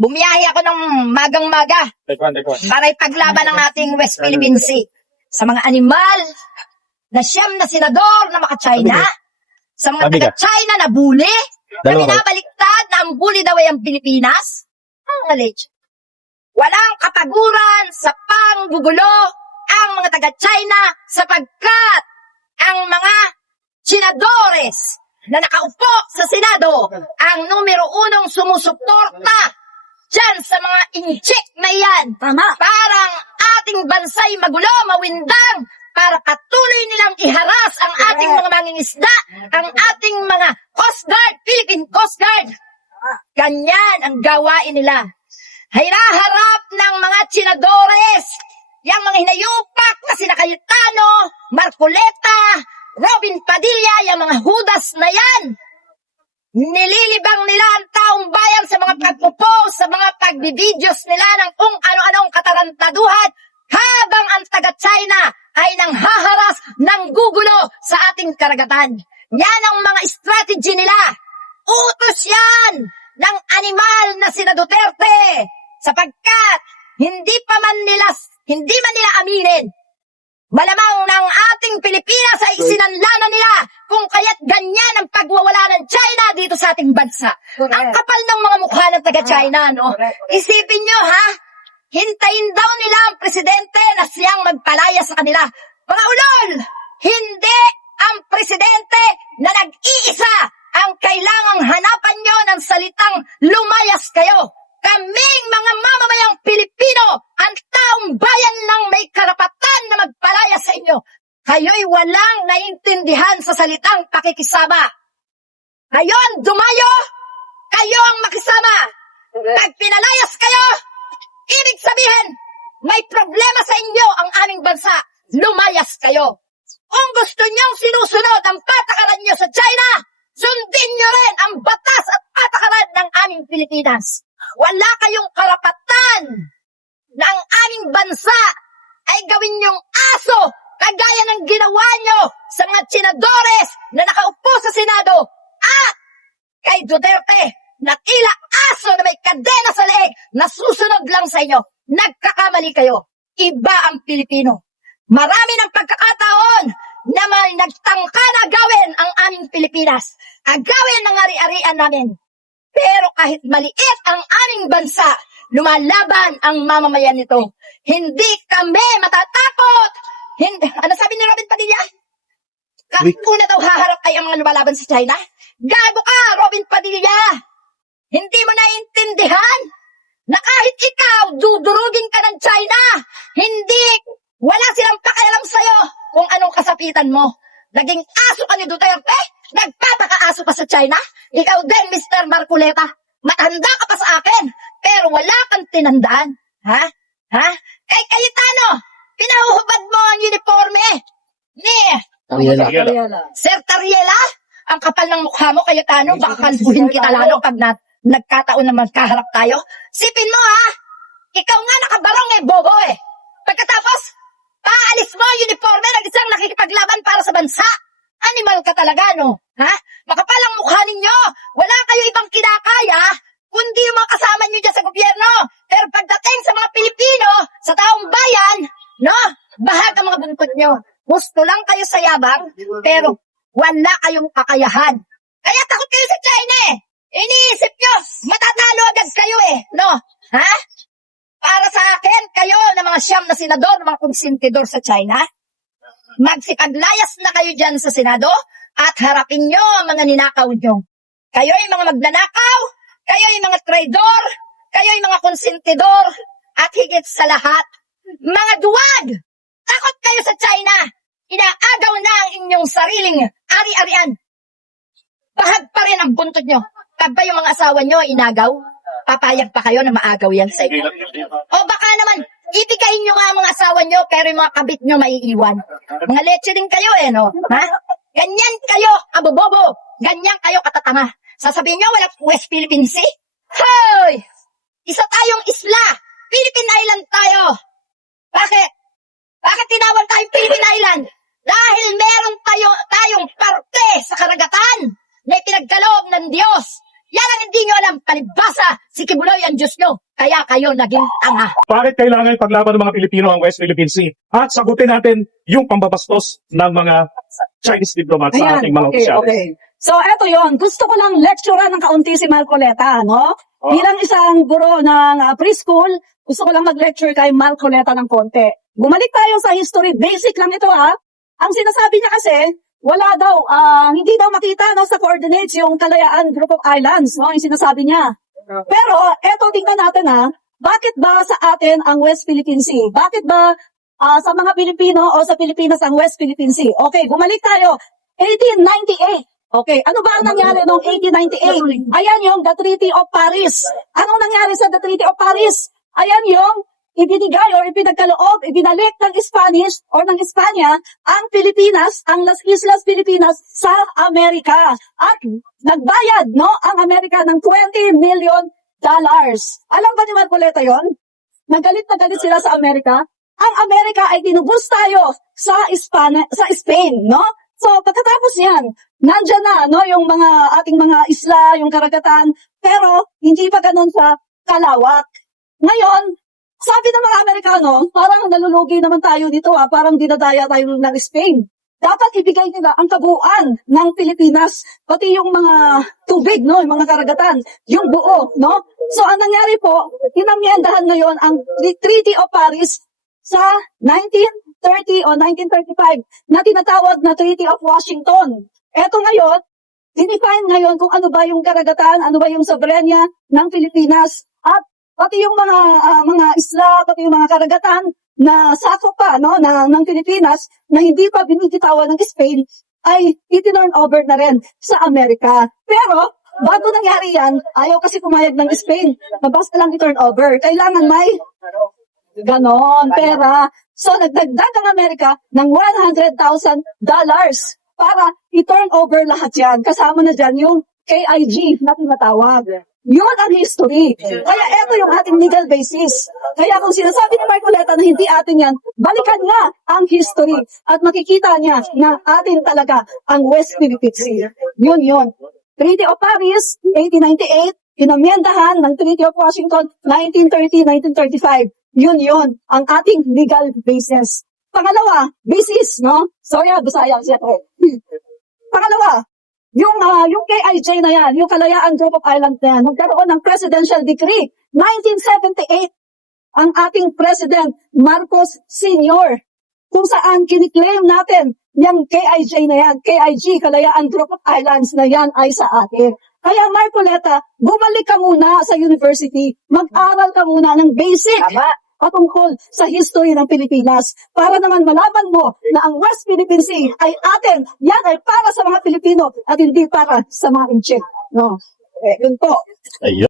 Bumiyahe ako ng magang-maga para ipaglaban ang ating West Philippine Sea sa mga animal na siyam na senador na maka-China, sa mga taga-China na bully, na binabaliktad na ang bully daw ay ang Pilipinas. Ang alleged. Walang kataguran sa panggugulo ang mga taga-China sapagkat ang mga senadores na nakaupo sa Senado ang numero unong sumusuporta dyan sa mga injek na yan. Tama. Parang ating bansay magulo, mawindang, para patuloy nilang iharas ang ating mga mangingisda, ang ating mga Coast Guard, Philippine Coast Guard. Ganyan ang gawain nila. Hinaharap ng mga senadores, yung mga hinayupak na sina Cayetano, Marcoleta, Robin Padilla, yung mga hudas na yan. Nililibang nila ang taong bayan sa mga pagpo-post, sa mga pagbibideos nila ng kung ano-anong katarantaduhan, habang ang taga-China ay nanghaharas ng gugulo sa ating karagatan. Yan ang mga strategy nila. Utos yan ng animal na sina Duterte, sapagkat hindi man nila aminin. Malamang ng ating Pilipinas ay isinanlana nila kung kaya't ganyan ang pagwawala ng China dito sa ating bansa. Ang kapal ng mga mukha ng taga-China, no? Isipin nyo, ha? Hintayin daw nila ang presidente na siyang magpalaya sa kanila. Mga ulol, hindi ang presidente na nag-iisa ang kailangang hanapan nyo ng salitang lumayas kayo. Kaming mga mamamayang Pilipino, ang taong bayan ng may karapatan na magpalaya sa inyo. Kayo'y walang naiintindihan sa salitang pakikisama. Ngayon, dumayo, kayo ang makisama. Pag pinalayas kayo, ibig sabihin, may problema sa inyo ang aming bansa. Lumayas kayo. Kung gusto niyong sinusunod ang patakaran niyo sa China, sundin niyo rin ang batas at patakaran ng aming Pilipinas. Wala kayong karapatan na ang aming bansa ay gawin niyong aso kagaya ng ginawa niyo sa mga senadores na nakaupo sa Senado at kay Duterte na tila aso na may kadena sa leeg na susunod lang sa inyo. Nagkakamali kayo. Iba ang Pilipino. Marami ng pagkakataon na may nagtangka na gawin ang aming Pilipinas. Agawin ang ari-arian namin. Pero kahit maliit ang aming bansa, lumalaban ang mamamayan nito. Hindi kami matatakot. Ano sabi ni Robin Padilla? Una daw haharap ay ang mga lumalaban sa China. Gago ka, Robin Padilla! Hindi mo naiintindihan na kahit ikaw, dudurugin ka ng China. Wala silang pakialam sa'yo kung anong kasapitan mo. Naging aso ka ni Duterte? Nagpapaka-aso ka sa China? Ikaw din, Mr. Marcoleta. Matanda ka pa sa akin, pero wala kang tinandaan. Ha? Kay Cayetano, pinahuhubad mo ang uniforme ni Sir Tariela. Ang kapal ng mukha mo, Cayetano, baka kalbuhin kita lalo pag nagkataon na magkaharap tayo. Sipin mo, ha? Ikaw nga nakabarong bobo eh. Pagkatapos, paalis mo ang uniforme ng isang nakikipaglaban para sa bansa. Animal ka talaga, no? Ha? Makapal ang mukha ninyo. Wala kayo ibang kinakaya kundi yung mga kasama nyo dyan sa gobyerno. Pero pagdating sa mga Pilipino, sa taong bayan, no? Bahag ang mga buntot nyo. Gusto lang kayo sa yabang, pero wala kayong kakayahan. Kaya takot kayo sa China eh. Iniisip nyo, matatalo agad kayo eh, no? Ha? Para sa akin, kayo na mga siyam na senador, mga konsentidor sa China, magsipaglayas na kayo dyan sa Senado at harapin nyo ang mga ninakaw nyo. Kayo ay mga magnanakaw, kayo ay mga traidor, kayo ay mga konsentidor, at higit sa lahat, mga duwag! Takot kayo sa China! Inaagaw na ang inyong sariling ari-arian. Bahag pa rin ang buntot nyo. Pag ba yung mga asawa nyo inagaw, papayag pa kayo na maagaw yan sa inyo. O baka naman, ibigay nyo nga ang mga asawa nyo, pero yung mga kabit nyo maiiwan. Mga leche din kayo eh, no? Ha? Ganyan kayo, abobobo. Ganyan kayo katatanga. Sasabihin nyo, wala West Philippine Sea? Hoy! Isa tayong isla. Philippine Island tayo. Bakit? Bakit tinawag tayong Philippine Island? Dahil meron tayong parte sa karagatan na ipinagkaloob ng Diyos. Yan ang hindi hindi nyo alam, palibasa, si Kibuloy ang Diyos nyo. Kaya kayo naging tanga. Bakit kailangan ipaglaban ng mga Pilipino ang West Philippine Sea? At sagutin natin yung pambabastos ng mga Chinese diplomats sa ating mga opisyales. okay. So, eto yon. Gusto ko lang lecturean ng kaunti si Marcoleta, no? Oh. Bilang isang guro ng preschool, gusto ko lang mag-lecture kay Marcoleta ng konti. Bumalik tayo sa history. Basic lang ito, ha? Ang sinasabi niya kasi, wala daw, hindi daw makita no, sa coordinates yung Kalayaan Group of Islands, no? Yung sinasabi niya. Pero, eto, tingnan natin, ha? Bakit ba sa atin ang West Philippine Sea? Bakit ba sa mga Pilipino o sa Pilipinas ang West Philippine Sea? Okay, bumalik tayo. 1898. Okay, ano ba ang nangyari noong 1898? Ayan yung the Treaty of Paris. Anong nangyari sa the Treaty of Paris? Ayan yung ibinigay o ipinagkaloob, ibinalik ng Spanish or ng Espanya ang Pilipinas, ang Las Islas Pilipinas sa Amerika. At nagbayad, no, ang Amerika ng $20 million. Alam ba ni Marcoleta yon? Nagalit na galit sila sa Amerika. Ang Amerika ay tinubos tayo sa Spain, no? So, pagkatapos yan, nandyan na, no, yung ating mga isla, yung karagatan, pero hindi pa ganun sa kalawak. Ngayon, sabi ng mga Amerikano, parang nalulugi naman tayo dito, parang dinadaya tayo ng Spain. Dapat ibigay nila ang kabuuan ng Pilipinas, pati yung mga tubig, no, yung mga karagatan, yung buo, no? So, ang nangyari po, inamyendahan ngayon ang Treaty of Paris sa 1930 o 1935 na tinatawag na Treaty of Washington. Eto ngayon, dinefine ngayon kung ano ba yung karagatan, ano ba yung soberanya ng Pilipinas at pati yung mga isla, pati yung mga karagatan na sakop pa no ng Pilipinas na hindi pa binibitawan ng Spain ay itinurn over na rin sa Amerika. Pero bago nangyari yan, ayaw kasi pumayag ng Spain na basta lang i-turn over. Kailangan may ganon, pera. So, nagdagdag ang Amerika ng $100,000 para i-turn over lahat yan. Kasama na dyan yung KIG na tinatawag. Yun ang history. Kaya eto yung ating legal basis. Kaya kung sinasabi ni Marcoleta na hindi atin yan, balikan nga ang history at makikita niya na atin talaga ang West Philippine Sea. Yun. Treaty of Paris, 1898, inamyendahan ng Treaty of Washington, 1930-1935. Yun, ang ating legal basis. Pangalawa, basis, no? Sorry, Bisaya siya. Pangalawa, yung KIJ na yan, yung Kalayaan Group of Islands na yan, nagkaroon ng Presidential Decree, 1978, ang ating President Marcos Sr., kung saan kiniklaim natin yung KIJ na yan, KIG, Kalayaan Group of Islands na yan ay sa atin. Kaya Marcoleta, bumalik ka muna sa university, mag-aral ka muna ng basic patungkol sa history ng Pilipinas para naman malaman mo na ang West Philippine Sea ay atin, yan ay para sa mga Pilipino at hindi para sa mga Inchik. No? Yun po. Ayun.